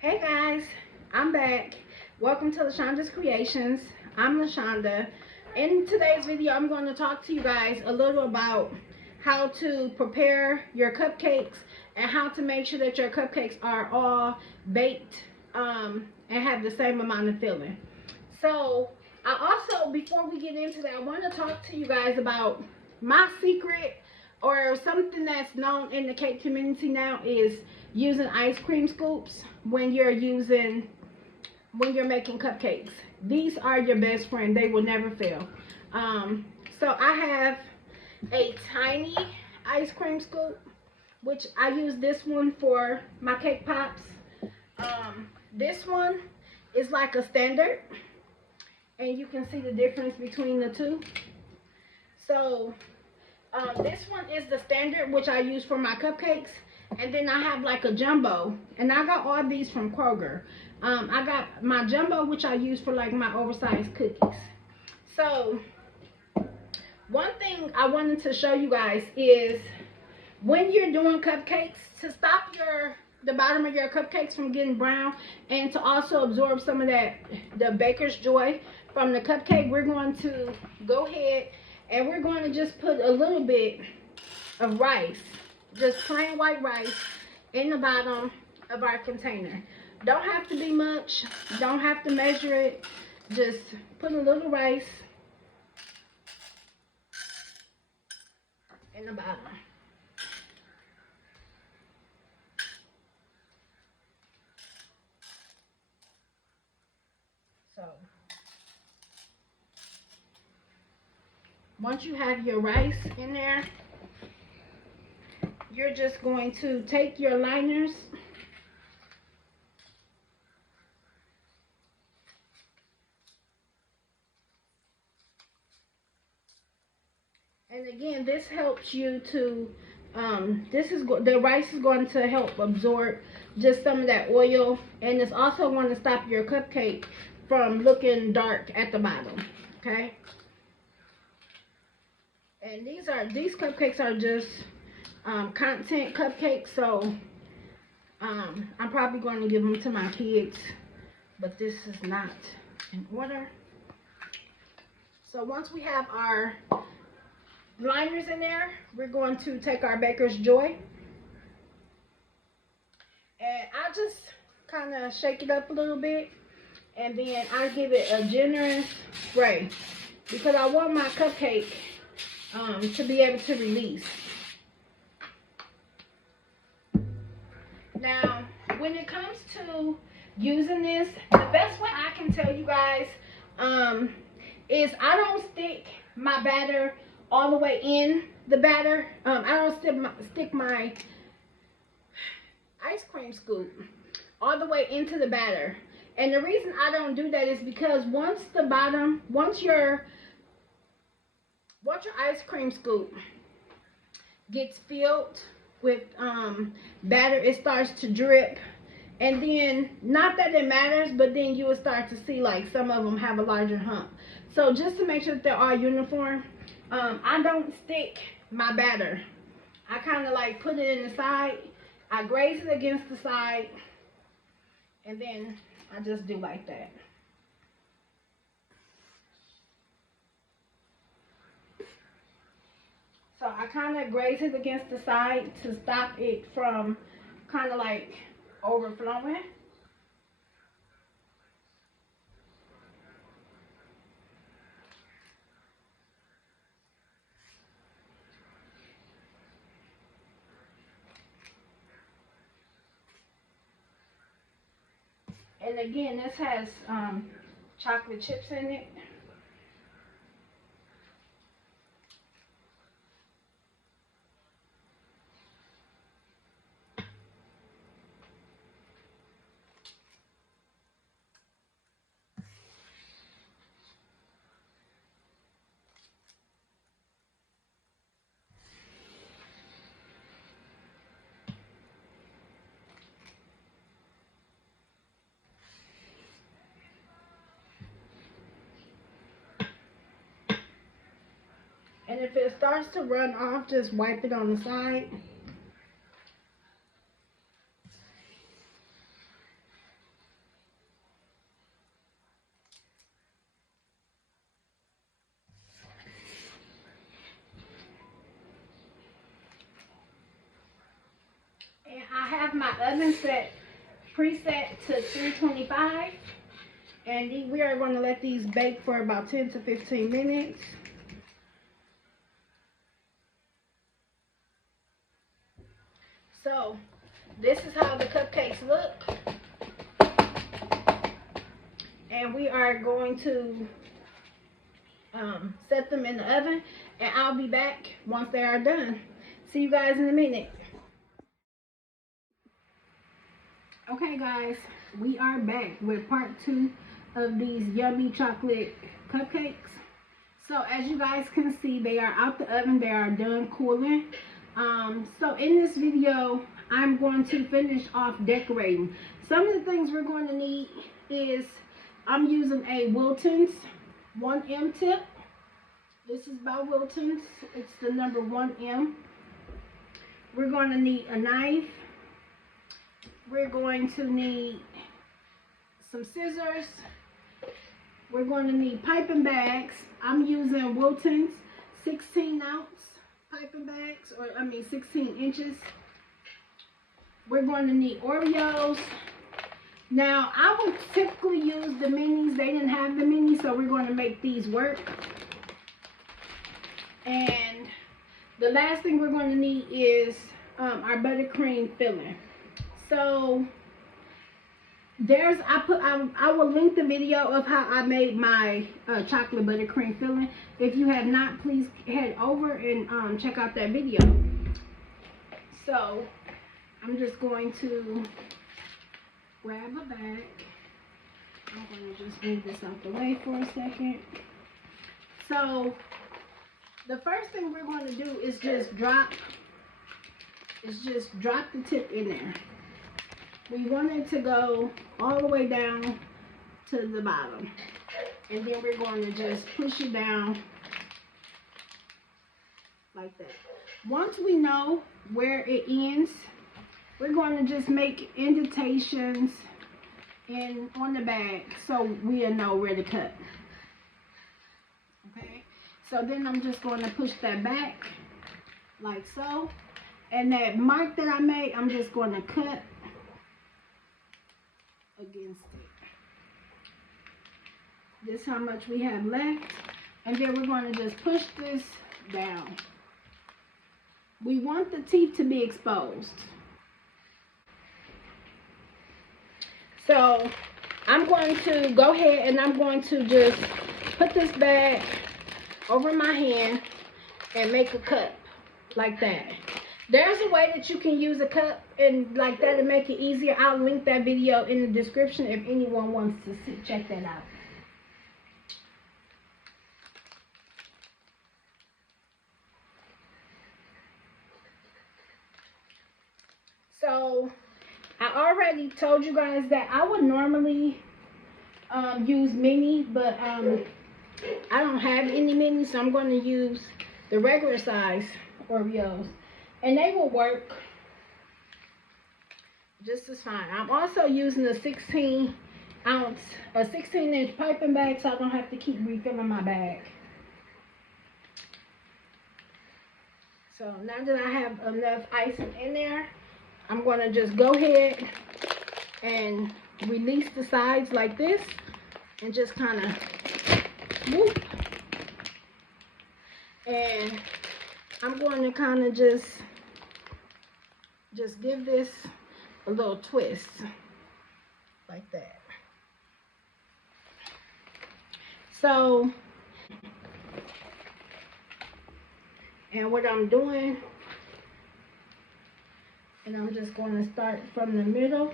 Hey guys, I'm back. Welcome to LaShonda's Creations. I'm LaShonda. In today's video, I'm going to talk to you guys a little about how to prepare your cupcakes and how to make sure that your cupcakes are all baked and have the same amount of filling. So, I also, before we get into that, I want to talk to you guys about my secret, or something that's known in the cake community now, is using ice cream scoops when you're making cupcakes. These are your best friend. They will never fail. So I have a tiny ice cream scoop, which I use this one for my cake pops. This one is like a standard, and you can see the difference between the two. So this one is the standard, which I use for my cupcakes. And then I have like a jumbo, and I got all these from Kroger. I got my jumbo, which I use for like my oversized cookies. So one thing I wanted to show you guys is when you're doing cupcakes, to stop the bottom of your cupcakes from getting brown, and to also absorb some of the baker's joy from the cupcake, we're going to go ahead and we're going to just put a little bit of rice, just plain white rice, in the bottom of our container. Don't have to be much, don't have to measure it, just put a little rice in the bottom. So once you have your rice in there, you're just going to take your liners and again, this helps you to the rice is going to help absorb just some of that oil, and it's also going to stop your cupcake from looking dark at the bottom. Okay, and these cupcakes are just content cupcakes, so I'm probably going to give them to my kids, but this is not in order. So once we have our liners in there, we're going to take our baker's joy, and I just kind of shake it up a little bit, and then I give it a generous spray because I want my cupcake to be able to release. Now, when it comes to using this, the best way I can tell you guys is I don't stick my batter all the way in the batter. I don't stick my ice cream scoop all the way into the batter. And the reason I don't do that is because once your ice cream scoop gets filled with batter, it starts to drip, and then, not that it matters, but then you will start to see like some of them have a larger hump. So just to make sure that they're all uniform, I don't stick my batter. I kind of like put it in the side, I graze it against the side, and then I just do like that. So I kind of graze it against the side to stop it from kind of like overflowing. And again, this has chocolate chips in it. And if it starts to run off, just wipe it on the side. have my oven set preset to 325, and we are going to let these bake for about 10 to 15 minutes. So this is how the cupcakes look, and we are going to set them in the oven, and I'll be back once they are done. See you guys in a minute. Okay guys, we are back with part 2 of these yummy chocolate cupcakes. So as you guys can see, they are out the oven, they are done cooling. So in this video, I'm going to finish off decorating. Some of the things we're going to need is, I'm using a Wilton's 1M tip. This is by Wilton's. It's the number 1M. We're going to need a knife. We're going to need some scissors. We're going to need piping bags. I'm using Wilton's 16-ounce piping bags, 16 inches. We're going to need Oreos. Now, I would typically use the minis. They didn't have the minis, so we're going to make these work. And the last thing we're going to need is our buttercream filling. So I will link the video of how I made my chocolate buttercream filling. If you have not, please head over and check out that video. So I'm just going to grab a bag. I'm going to just move this out the way for a second. So the first thing we're going to do is just drop the tip in there. We want it to go all the way down to the bottom. And then we're going to just push it down like that. Once we know where it ends, we're going to just make indentations on the bag so we'll know where to cut. Okay? So then I'm just going to push that back like so. And that mark that I made, I'm just going to cut against it. This is how much we have left, and then we're going to just push this down. We want the teeth to be exposed. So I'm going to go ahead and I'm going to just put this bag over my hand and make a cup like that. There's a way that you can use a cup and like that to make it easier. I'll link that video in the description if anyone wants to check that out. So I already told you guys that I would normally use mini, but I don't have any mini, so I'm going to use the regular size Oreos. And they will work just as fine. I'm also using a 16-inch piping bag, so I don't have to keep refilling my bag. So now that I have enough icing in there, I'm going to just go ahead and release the sides like this and just kind of whoop. And I'm going to kind of just give this a little twist like that. So, and what I'm doing, and I'm just going to start from the middle.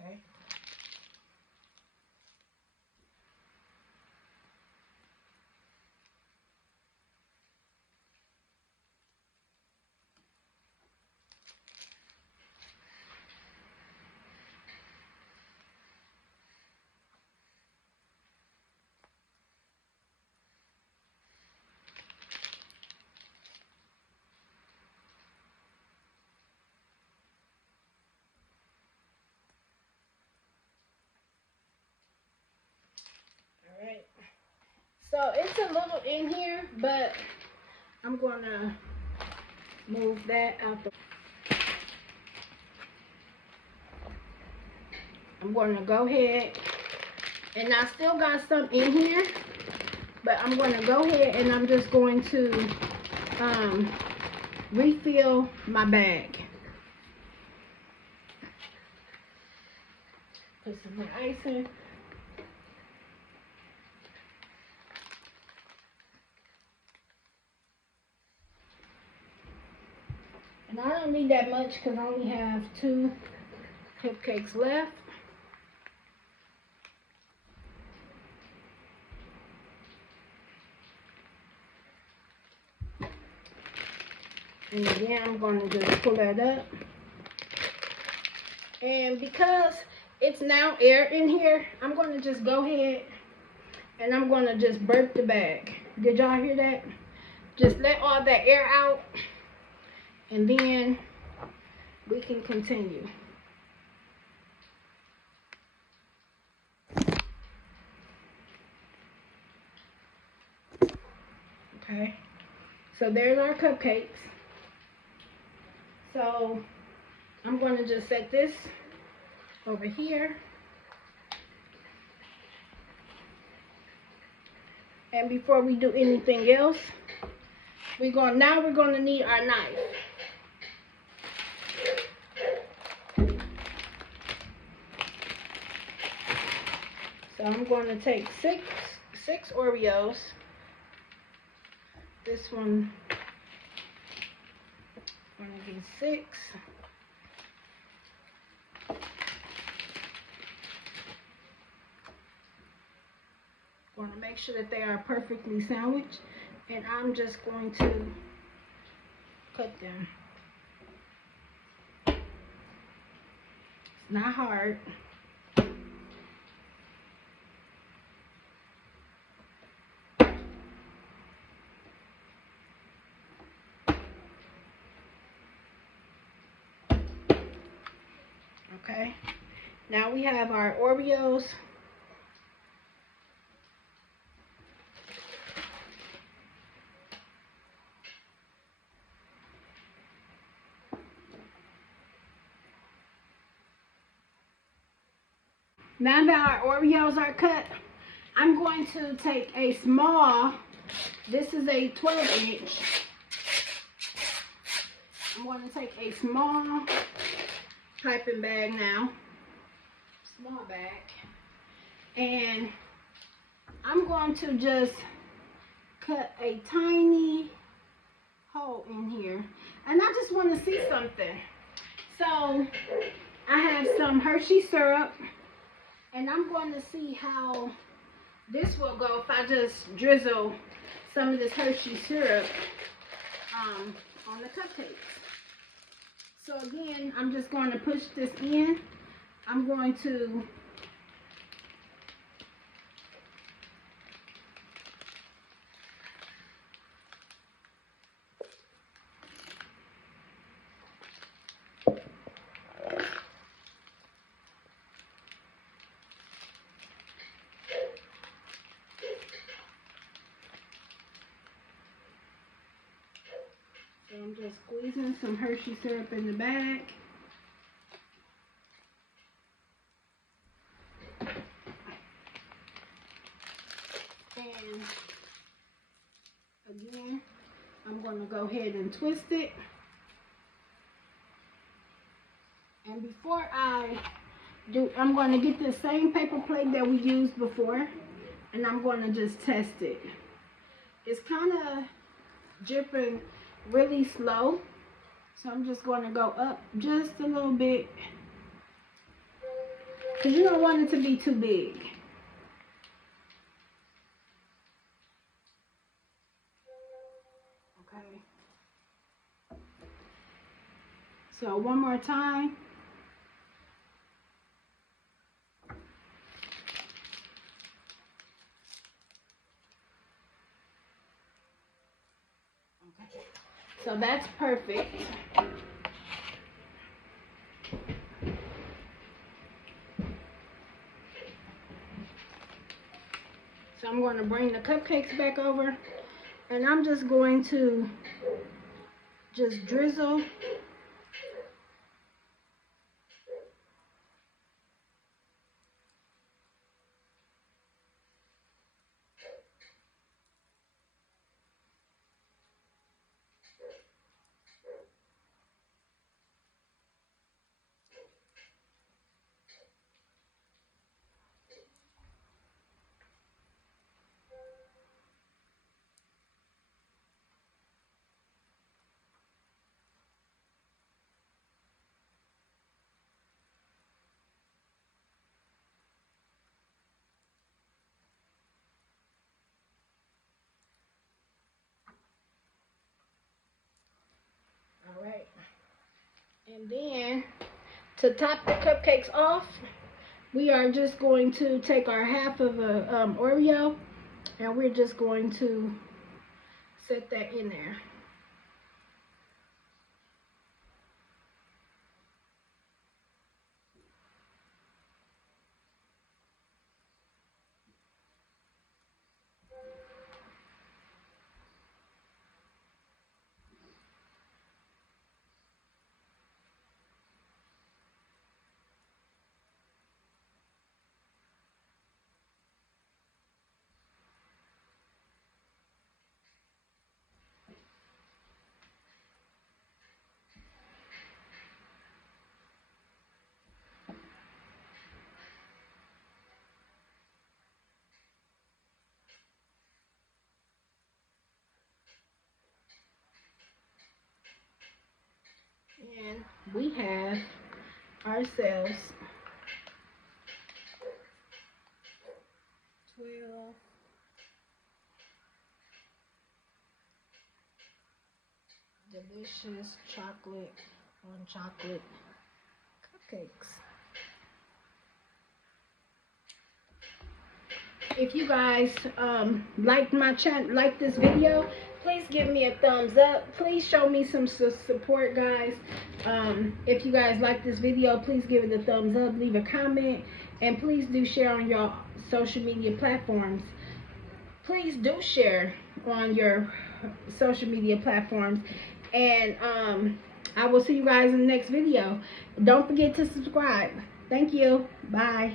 Okay. So it's a little in here, but I'm gonna move that out the. I'm gonna go ahead, and I still got some in here, but I'm gonna go ahead and I'm just going to refill my bag. Put some more ice in. And I don't need that much because I only have 2 cupcakes left. And again, I'm going to just pull that up. And because it's now air in here, I'm going to just go ahead and I'm going to just burp the bag. Did y'all hear that? Just let all that air out, and then we can continue. Okay, so there's our cupcakes. So I'm going to just set this over here. And before we do anything else, we're going to need our knife. So I'm going to take six Oreos. This one going to be 6. Want to make sure that they are perfectly sandwiched, and I'm just going to cut them. It's not hard. Okay, now we have our Oreos. Now that our Oreos are cut, I'm going to take a small, this is a 12-inch. I'm going to take a small piping bag now, small bag, and I'm going to just cut a tiny hole in here. And I just want to see something. So I have some Hershey syrup, and I'm going to see how this will go if I just drizzle some of this Hershey syrup on the cupcakes. So again, I'm just going to push this in. I'm going to I'm just squeezing some Hershey syrup in the bag. And again, I'm going to go ahead and twist it. And before I do, I'm going to get the same paper plate that we used before, and I'm going to just test it. It's kind of dripping really slow, so I'm just going to go up just a little bit, because you don't want it to be too big. Okay, so one more time. Okay, so that's perfect. So I'm I'm going to bring the cupcakes back over, and I'm just going to just drizzle all right. And then to top the cupcakes off, we are just going to take our half of a Oreo, and we're just going to set that in there. And we have ourselves 12 delicious chocolate on chocolate cupcakes. If you guys like my channel, like this video, please give me a thumbs up. Please show me some support, guys. If you guys like this video, please give it a thumbs up, leave a comment, and please do share on your social media platforms. Please do share on your social media platforms, and I will see you guys in the next video. Don't forget to subscribe. Thank you. Bye.